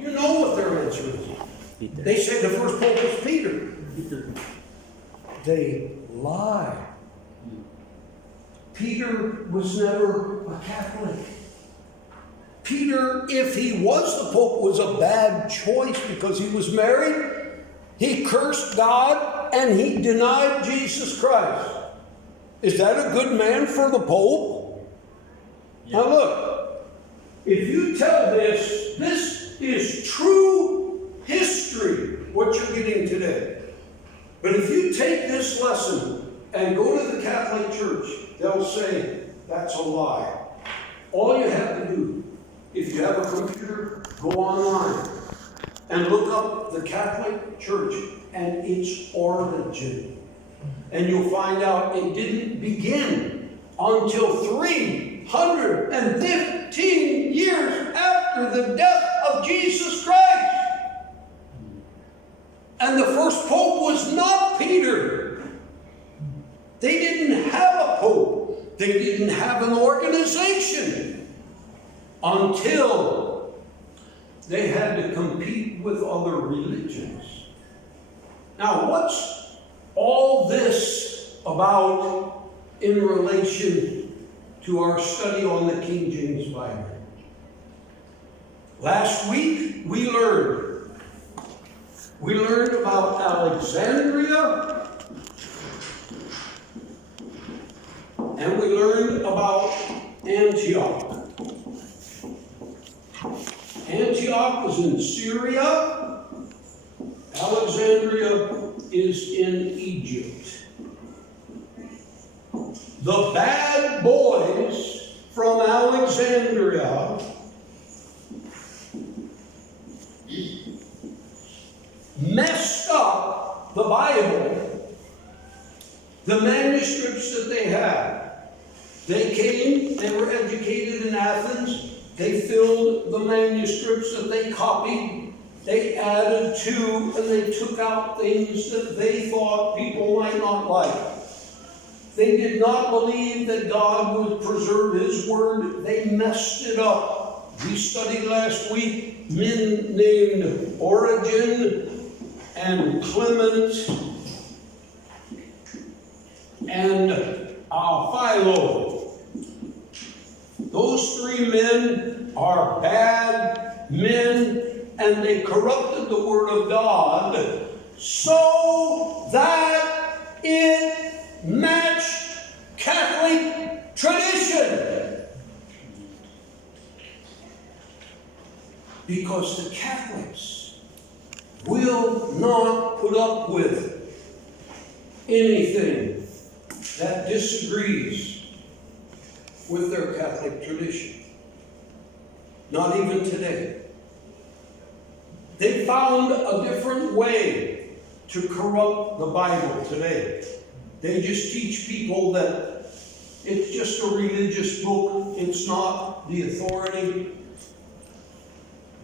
You know what their answer is. Peter. They say the first pope was Peter. Peter. They lie. Peter was never a Catholic. Peter, if he was the pope, was a bad choice because he was married. He cursed God and he denied Jesus Christ. Is that a good man for the pope? Yeah. Now look, if you tell this is true history, what you're getting today. But if you take this lesson and go to the Catholic Church, they'll say, that's a lie. All you have to do, if you have a computer, go online and look up the Catholic Church and its origin. And you'll find out it didn't begin until 315 years after the death of Jesus Christ. And the first pope was not Peter. They didn't have a pope. They didn't have an organization until they had to compete with other religions. Now, what's all this about in relation to our study on the King James Bible? Last week, we learned about Alexandria, and we learned about Antioch. Antioch is in Syria. Alexandria is in Egypt. The bad boys from Alexandria messed up the Bible, the manuscripts that they had. They came, they were educated in Athens, they filled the manuscripts that they copied, they added to, and they took out things that they thought people might not like. They did not believe that God would preserve His Word. They messed it up. We studied last week men named Origen and Clement and Philo. Those three men are bad men, and they corrupted the Word of God so that it matched Catholic tradition. Because the Catholics will not put up with anything that disagrees with their Catholic tradition. Not even today. They found a different way to corrupt the Bible today. They just teach people that it's just a religious book, it's not the authority.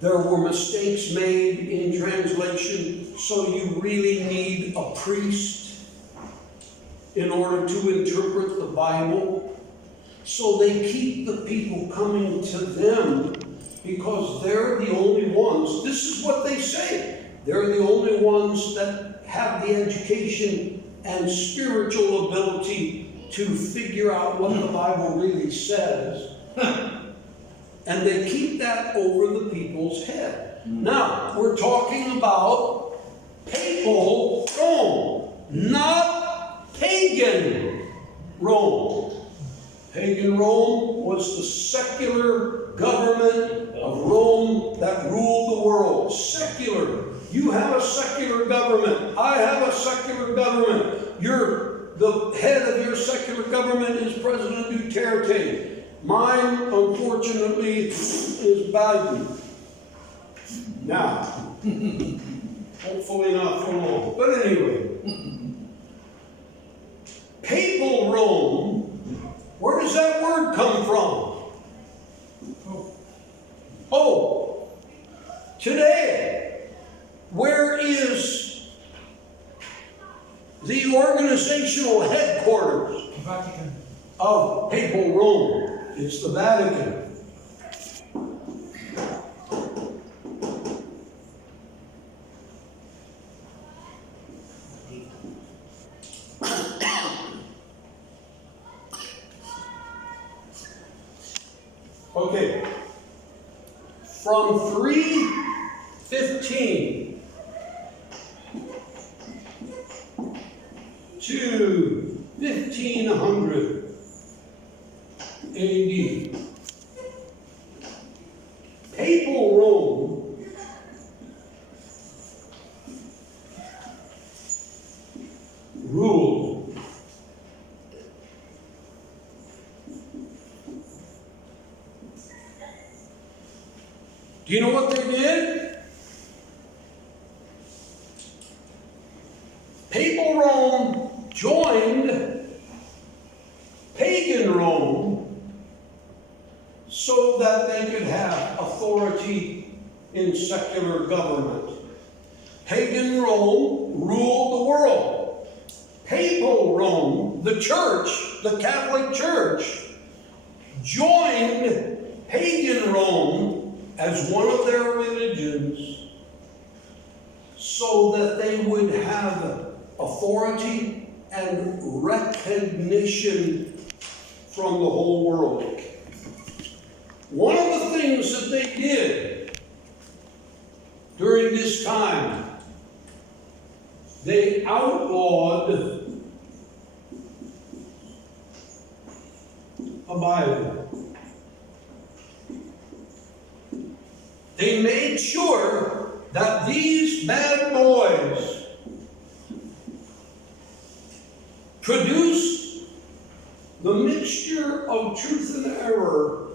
There were mistakes made in translation, so you really need a priest in order to interpret the Bible. So they keep the people coming to them because they're the only ones. This is what they say. They're the only ones that have the education and spiritual ability to figure out what the Bible really says. And they keep that over the people's head. Now, we're talking about papal Rome, not pagan Rome. Pagan Rome was the secular government of Rome that ruled the world. Secular. You have a secular government. I have a secular government. The head of your secular government is President Duterte. Mine, unfortunately, is Biden. Now, hopefully not for long. But anyway, papal Rome, where does that word come from? Oh, today, where is the organizational headquarters Vatican. of papal Rome? It's the Vatican. from 315 to 1500 AD. Papal Rome ruled. Do you know what they did? Papal Rome joined pagan Rome so that they could have authority in secular government. Pagan Rome ruled the world. Papal Rome, the church, the Catholic Church, joined pagan Rome as one of their religions so that they would have authority and recognition from the whole world. One of the things that they did during this time, they outlawed a Bible. They made sure that these bad boys produced the mixture of truth and error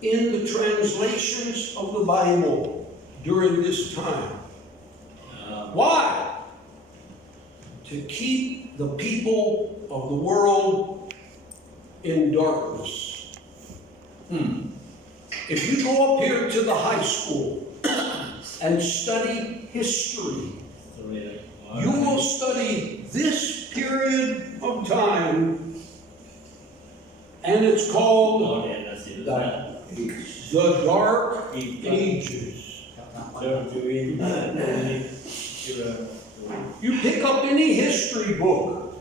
in the translations of the Bible during this time. Why? To keep the people of the world in darkness. If you go up here to the high school and study history, you will study this period of time, and it's called the Dark Ages. You pick up any history book,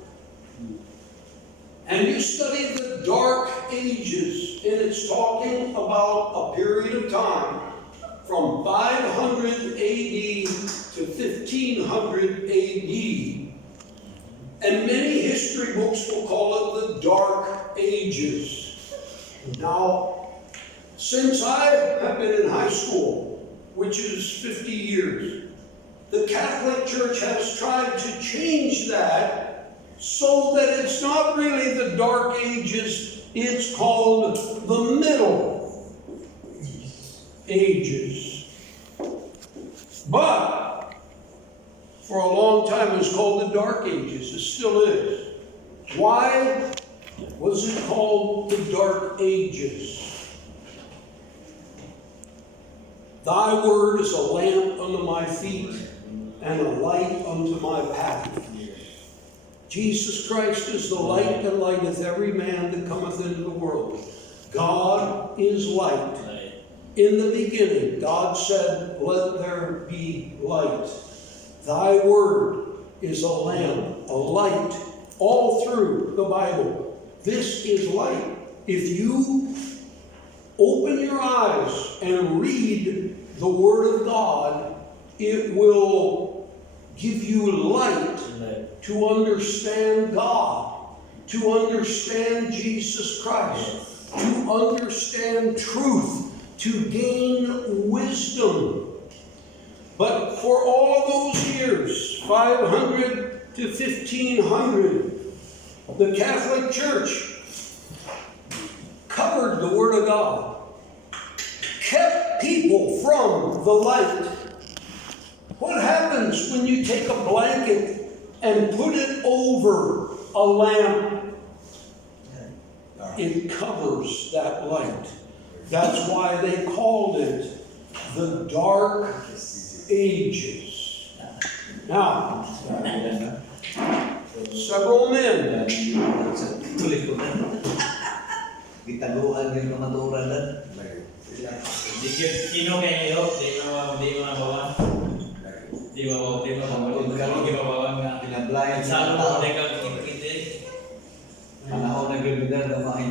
and you study the Dark Ages, and it's talking about a period of time from 500 AD to 1500 AD. And many history books will call it the Dark Ages. Now, since I have been in high school, which is 50 years, the Catholic Church has tried to change that so that it's not really the Dark Ages, it's called the Middle Ages. But for a long time it was called the Dark Ages. It still is. Why was it called the Dark Ages? Thy word is a lamp unto my feet and a light unto my path. Jesus Christ is the light that lighteth every man that cometh into the world. God is light. In the beginning, God said, let there be light. Thy word is a lamp, a light, all through the Bible. This is light. If you open your eyes and read the Word of God, it will give you light to understand God, to understand Jesus Christ, to understand truth, to gain wisdom. But for all of those years, 500 to 1500, the Catholic Church covered the Word of God, kept people from the light. What happens when you take a blanket and put it over a lamp? It covers that light. That's why they called it the Dark Ages. Now, several men Ditaguan yung kamaturan lang. Sino kaya iyo? Di mabawan. Di mabawan nga. Pinablayan Saan mo? Di ka kita-kita. Panahon na gano'n na mga